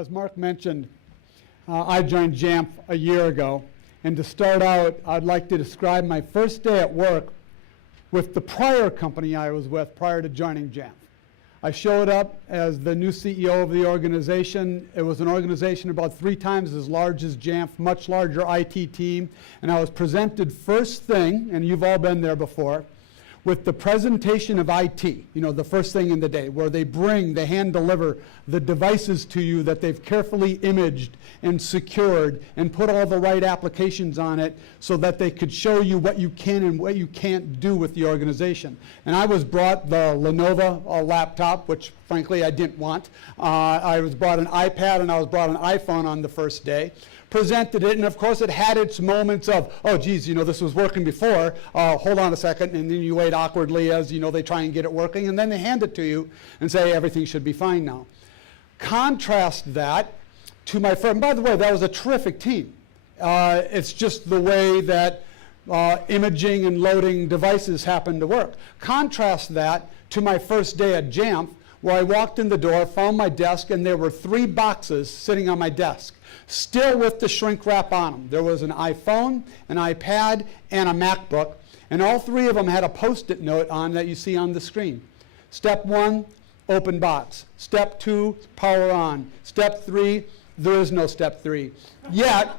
As Mark mentioned, I joined Jamf a year ago. And to start out, I'd like to describe my first day at work with the prior company I was with prior to joining Jamf. I showed up as the new CEO of the organization. It was an organization about 3 times as large as Jamf, much larger IT team. And I was presented first thing, and you've all been there before, with the presentation of IT, you know, the first thing in the day, where they hand deliver the devices to you that they've carefully imaged and secured and put all the right applications on it so that they could show you what you can and what you can't do with the organization. And I was brought the Lenovo laptop, which frankly I didn't want. I was brought an iPad and I was brought an iPhone on the first day. Presented it, and of course it had its moments of, oh geez, you know, this was working before, hold on a second, and then you wait awkwardly as, you know, they try and get it working, and then they hand it to you and say everything should be fine now. Contrast that to my friend, by the way, that was a terrific team. It's just the way that imaging and loading devices happen to work. Contrast that to my first day at Jamf, where I walked in the door, found my desk, and there were 3 boxes sitting on my desk, still with the shrink wrap on them. There was an iPhone, an iPad, and a MacBook, and all 3 of them had a Post-it note on that you see on the screen. Step 1, open box. Step 2, power on. Step 3, there is no step 3. Yet,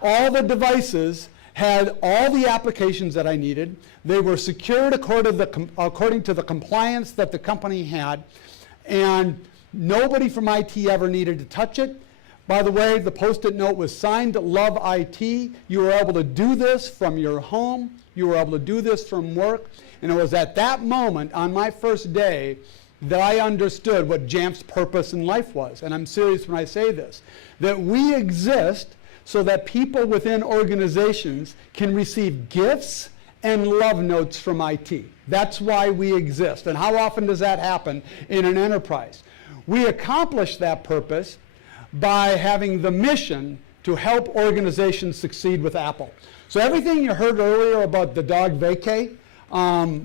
all the devices had all the applications that I needed. They were secured according to the compliance that the company had, and nobody from IT ever needed to touch it. By the way, the Post-it note was signed Love IT. You were able to do this from your home. You were able to do this from work. And it was at that moment on my first day that I understood what Jamf's purpose in life was. And I'm serious when I say this, that we exist so that people within organizations can receive gifts and love notes from IT. That's why we exist. And how often does that happen in an enterprise? We accomplish that purpose by having the mission to help organizations succeed with Apple. So everything you heard earlier about the dog vacay,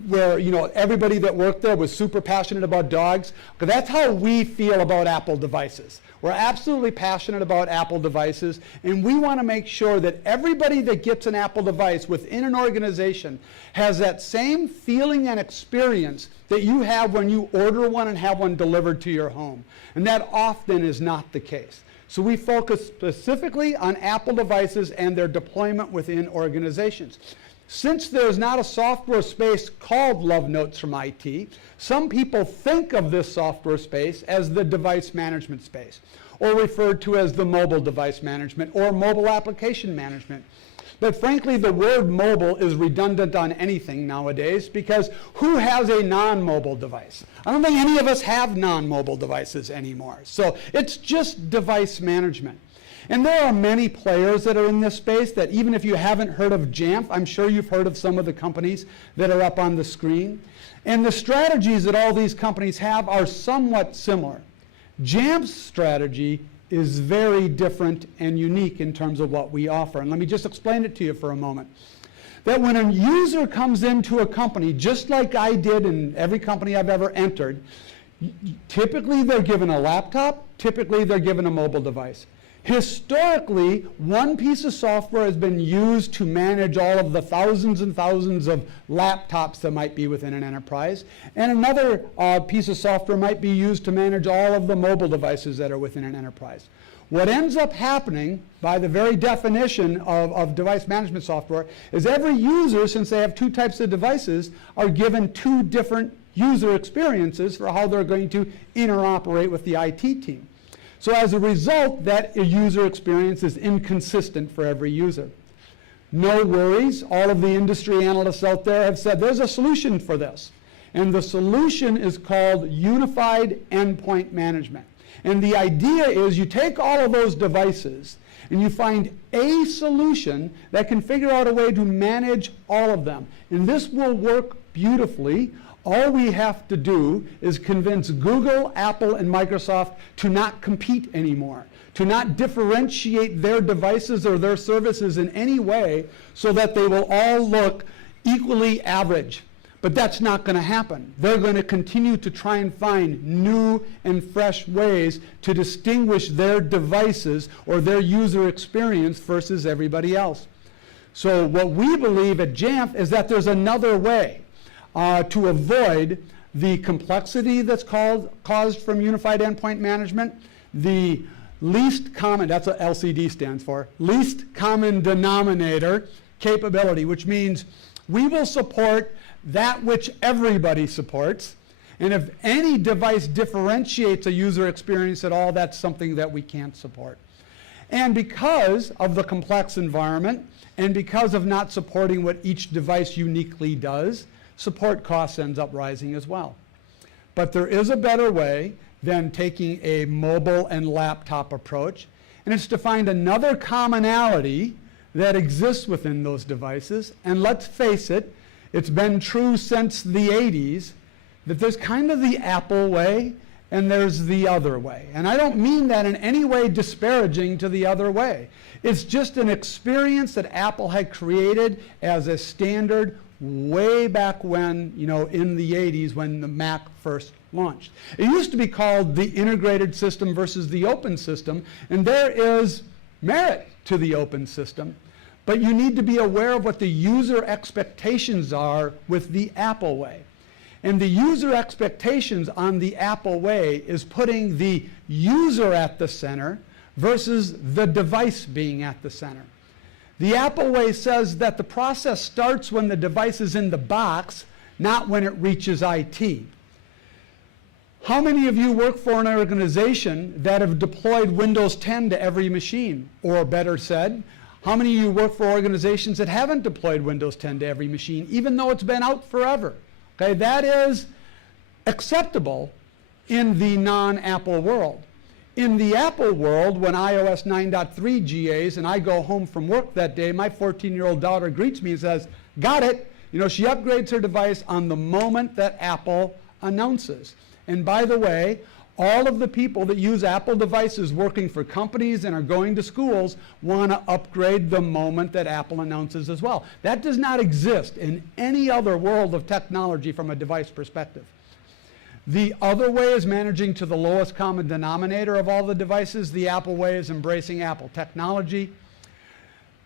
where, you know, everybody that worked there was super passionate about dogs, that's how we feel about Apple devices. We're absolutely passionate about Apple devices, and we want to make sure that everybody that gets an Apple device within an organization has that same feeling and experience that you have when you order one and have one delivered to your home. And that often is not the case. So we focus specifically on Apple devices and their deployment within organizations. Since there's not a software space called Love Notes from IT, some people think of this software space as the device management space, or referred to as the mobile device management or mobile application management. But frankly, the word mobile is redundant on anything nowadays, because who has a non-mobile device? I don't think any of us have non-mobile devices anymore. So it's just device management. And there are many players that are in this space that even if you haven't heard of Jamf, I'm sure you've heard of some of the companies that are up on the screen. And the strategies that all these companies have are somewhat similar. Jamf's strategy is very different and unique in terms of what we offer. And let me just explain it to you for a moment. That when a user comes into a company, just like I did in every company I've ever entered, typically they're given a laptop, typically they're given a mobile device. Historically, one piece of software has been used to manage all of the thousands and thousands of laptops that might be within an enterprise, and another piece of software might be used to manage all of the mobile devices that are within an enterprise. What ends up happening, by the very definition of device management software, is every user, since they have 2 types of devices, are given 2 different user experiences for how they're going to interoperate with the IT team. So as a result, that user experience is inconsistent for every user. No worries, all of the industry analysts out there have said there's a solution for this. And the solution is called Unified Endpoint Management. And the idea is you take all of those devices and you find a solution that can figure out a way to manage all of them. And this will work beautifully. All we have to do is convince Google, Apple, and Microsoft to not compete anymore, to not differentiate their devices or their services in any way so that they will all look equally average. But that's not going to happen. They're going to continue to try and find new and fresh ways to distinguish their devices or their user experience versus everybody else. So what we believe at Jamf is that there's another way to avoid the complexity that's caused from unified endpoint management, the least common, that's what LCD stands for, least common denominator capability, which means we will support that which everybody supports, and if any device differentiates a user experience at all, that's something that we can't support. And because of the complex environment, and because of not supporting what each device uniquely does, support costs ends up rising as well. But there is a better way than taking a mobile and laptop approach, and it's to find another commonality that exists within those devices. And let's face it, it's been true since the 80s that there's kind of the Apple way and there's the other way. And I don't mean that in any way disparaging to the other way. It's just an experience that Apple had created as a standard way back when, in the 80s when the Mac first launched. It used to be called the integrated system versus the open system, and there is merit to the open system. But you need to be aware of what the user expectations are with the Apple way. And the user expectations on the Apple way is putting the user at the center versus the device being at the center. The Apple way says that the process starts when the device is in the box, not when it reaches IT. How many of you work for an organization that have deployed Windows 10 to every machine? Or better said, how many of you work for organizations that haven't deployed Windows 10 to every machine, even though it's been out forever? Okay, that is acceptable in the non-Apple world. In the Apple world, when iOS 9.3 GAs and I go home from work that day, my 14-year-old daughter greets me and says, "Got it." She upgrades her device on the moment that Apple announces. And by the way, all of the people that use Apple devices working for companies and are going to schools want to upgrade the moment that Apple announces as well. That does not exist in any other world of technology from a device perspective. The other way is managing to the lowest common denominator of all the devices. The Apple way is embracing Apple technology.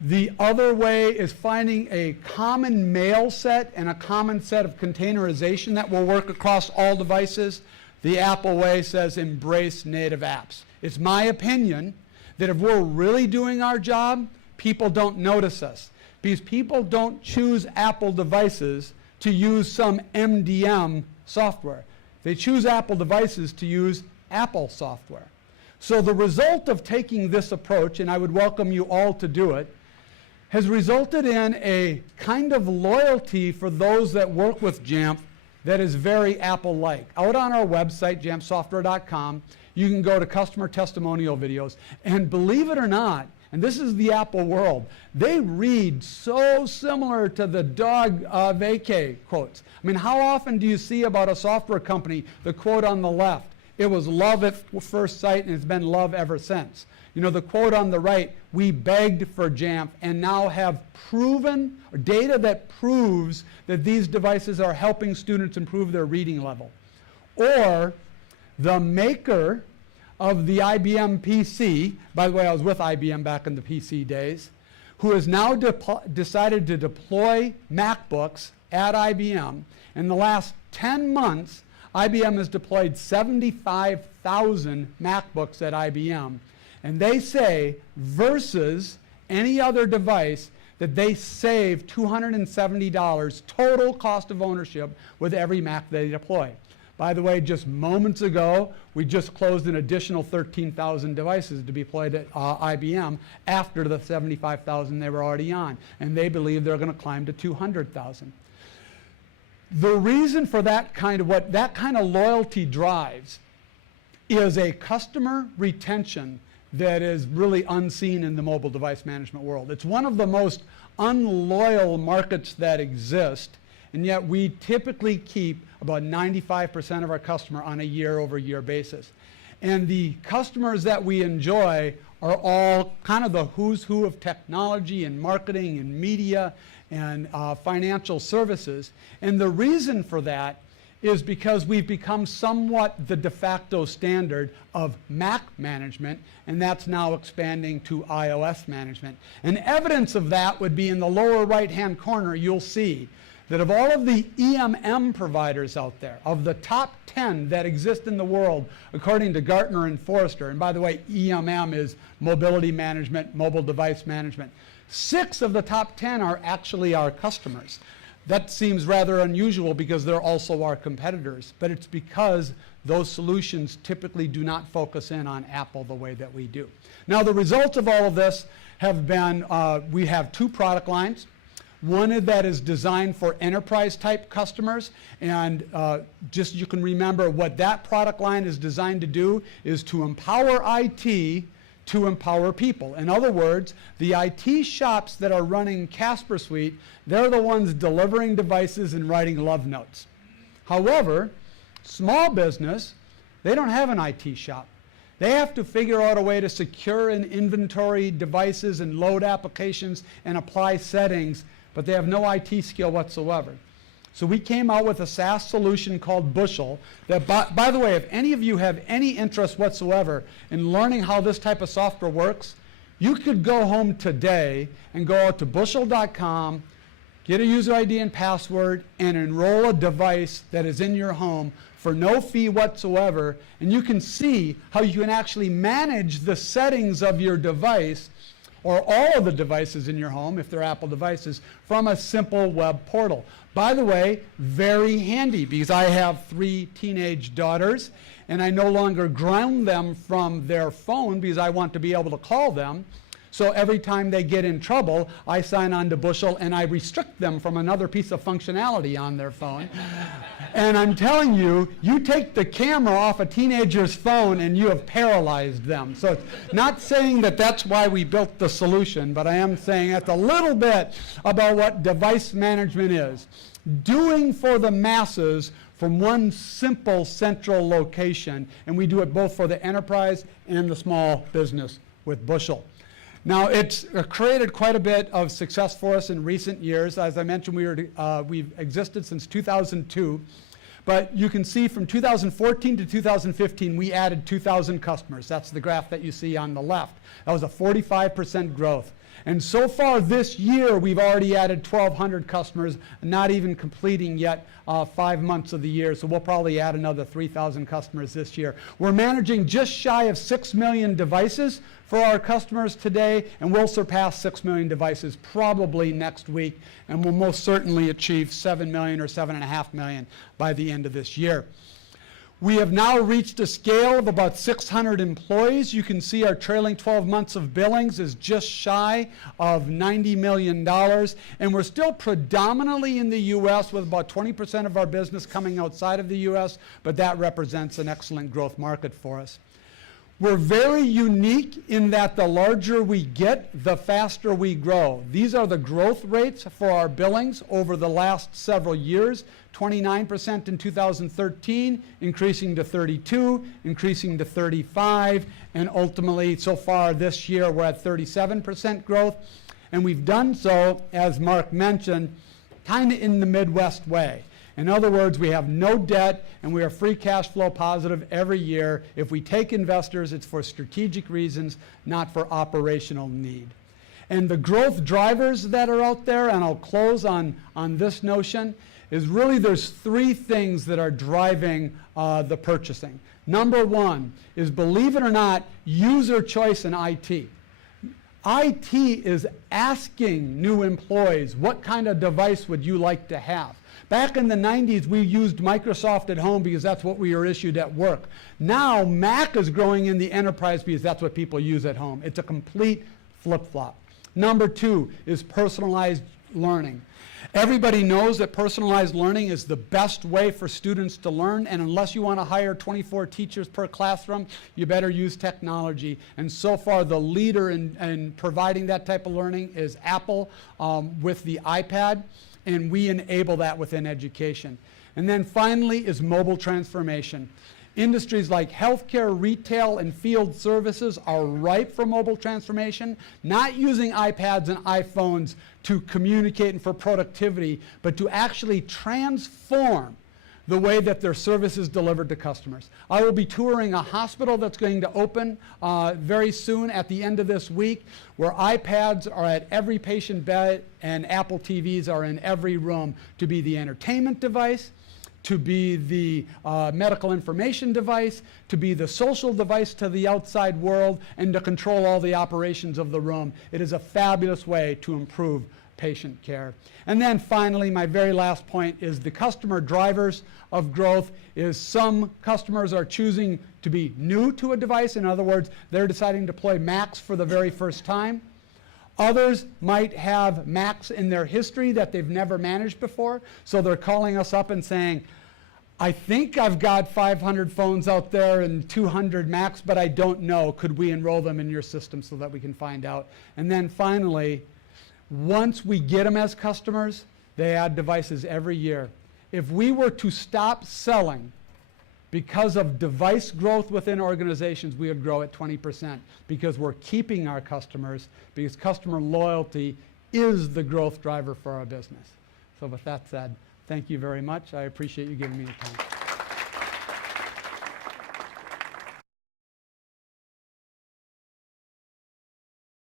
The other way is finding a common mail set and a common set of containerization that will work across all devices. The Apple way says embrace native apps. It's my opinion that if we're really doing our job, people don't notice us, because people don't choose Apple devices to use some MDM software. They choose Apple devices to use Apple software. So the result of taking this approach, and I would welcome you all to do it, has resulted in a kind of loyalty for those that work with Jamf that is very Apple-like. Out on our website, jamfsoftware.com, you can go to customer testimonial videos, and believe it or not, and this is the Apple world, they read so similar to the dog vacay quotes. I mean, how often do you see about a software company the quote on the left, "It was love at first sight and it's been love ever since." The quote on the right, "We begged for Jamf and now have proven, or data that proves that these devices are helping students improve their reading level." Or the maker of the IBM PC, by the way, I was with IBM back in the PC days, who has now decided to deploy MacBooks at IBM. In the last 10 months, IBM has deployed 75,000 MacBooks at IBM. And they say, versus any other device, that they save $270 total cost of ownership with every Mac they deploy. By the way, just moments ago, we just closed an additional 13,000 devices to be deployed at IBM after the 75,000 they were already on. And they believe they're going to climb to 200,000. The reason for that kind of what that kind of loyalty drives is a customer retention that is really unseen in the mobile device management world. It's one of the most unloyal markets that exist, and yet we typically keep about 95% of our customer on a year-over-year basis. And the customers that we enjoy are all kind of the who's who of technology and marketing and media and financial services. And the reason for that is because we've become somewhat the de facto standard of Mac management, and that's now expanding to iOS management. And evidence of that would be in the lower right-hand corner. You'll see that of all of the EMM providers out there, of the top 10 that exist in the world, according to Gartner and Forrester, and by the way, EMM is mobility management, mobile device management, 6 of the top 10 are actually our customers. That seems rather unusual because they're also our competitors, but it's because those solutions typically do not focus in on Apple the way that we do. Now, the results of all of this have been, we have 2 product lines. One that is designed for enterprise type customers, and just you can remember what that product line is designed to do is to empower IT to empower people. In other words, the IT shops that are running Casper Suite, they're the ones delivering devices and writing love notes. However, small business, they don't have an IT shop. They have to figure out a way to secure and inventory devices and load applications and apply settings, but they have no IT skill whatsoever. So we came out with a SaaS solution called Bushel that, by the way, if any of you have any interest whatsoever in learning how this type of software works, you could go home today and go out to bushel.com, get a user ID and password, and enroll a device that is in your home for no fee whatsoever, and you can see how you can actually manage the settings of your device or all of the devices in your home, if they're Apple devices, from a simple web portal. By the way, very handy, because I have 3 teenage daughters, and I no longer ground them from their phone because I want to be able to call them. So every time they get in trouble, I sign on to Bushel and I restrict them from another piece of functionality on their phone. And I'm telling you, you take the camera off a teenager's phone and you have paralyzed them. So it's not saying that that's why we built the solution, but I am saying that's a little bit about what device management is. Doing for the masses from one simple central location, and we do it both for the enterprise and the small business with Bushel. Now, it's created quite a bit of success for us in recent years. As I mentioned, we've existed since 2002. But you can see from 2014 to 2015, we added 2,000 customers. That's the graph that you see on the left. That was a 45% growth. And so far this year, we've already added 1,200 customers, not even completing yet 5 months of the year. So we'll probably add another 3,000 customers this year. We're managing just shy of 6 million devices for our customers today, and we'll surpass 6 million devices probably next week, and we'll most certainly achieve 7 million or 7.5 million by the end of this year. We have now reached a scale of about 600 employees. You can see our trailing 12 months of billings is just shy of $90 million. And we're still predominantly in the US with about 20% of our business coming outside of the US, but that represents an excellent growth market for us. We're very unique in that the larger we get, the faster we grow. These are the growth rates for our billings over the last several years. 29% in 2013, increasing to 32, increasing to 35, and ultimately so far this year we're at 37% growth. And we've done so, as Mark mentioned, kind of in the Midwest way. In other words, we have no debt and we are free cash flow positive every year. If we take investors, it's for strategic reasons, not for operational need. And the growth drivers that are out there, and I'll close on this notion, is really there's 3 things that are driving the purchasing. Number 1 is, believe it or not, user choice in IT. IT is asking new employees, what kind of device would you like to have? Back in the 90s, we used Microsoft at home because that's what we were issued at work. Now, Mac is growing in the enterprise because that's what people use at home. It's a complete flip-flop. Number 2 is personalized learning. Everybody knows that personalized learning is the best way for students to learn, and unless you want to hire 24 teachers per classroom, you better use technology. And so far, the leader in providing that type of learning is Apple with the iPad, and we enable that within education. And then finally is mobile transformation. Industries like healthcare, retail, and field services are ripe for mobile transformation, not using iPads and iPhones to communicate and for productivity, but to actually transform the way that their service is delivered to customers. I will be touring a hospital that's going to open very soon at the end of this week, where iPads are at every patient bed and Apple TVs are in every room to be the entertainment device, to be the medical information device, to be the social device to the outside world, and to control all the operations of the room. It is a fabulous way to improve patient care. And then finally, my very last point is the customer drivers of growth is some customers are choosing to be new to a device. In other words, they're deciding to deploy Macs for the very first time. Others might have Macs in their history that they've never managed before, so they're calling us up and saying, I think I've got 500 phones out there and 200 Macs, but I don't know. Could we enroll them in your system so that we can find out? And then finally, once we get them as customers, they add devices every year. If we were to stop selling because of device growth within organizations, we would grow at 20% because we're keeping our customers, because customer loyalty is the growth driver for our business. So with that said, thank you very much. I appreciate you giving me the time.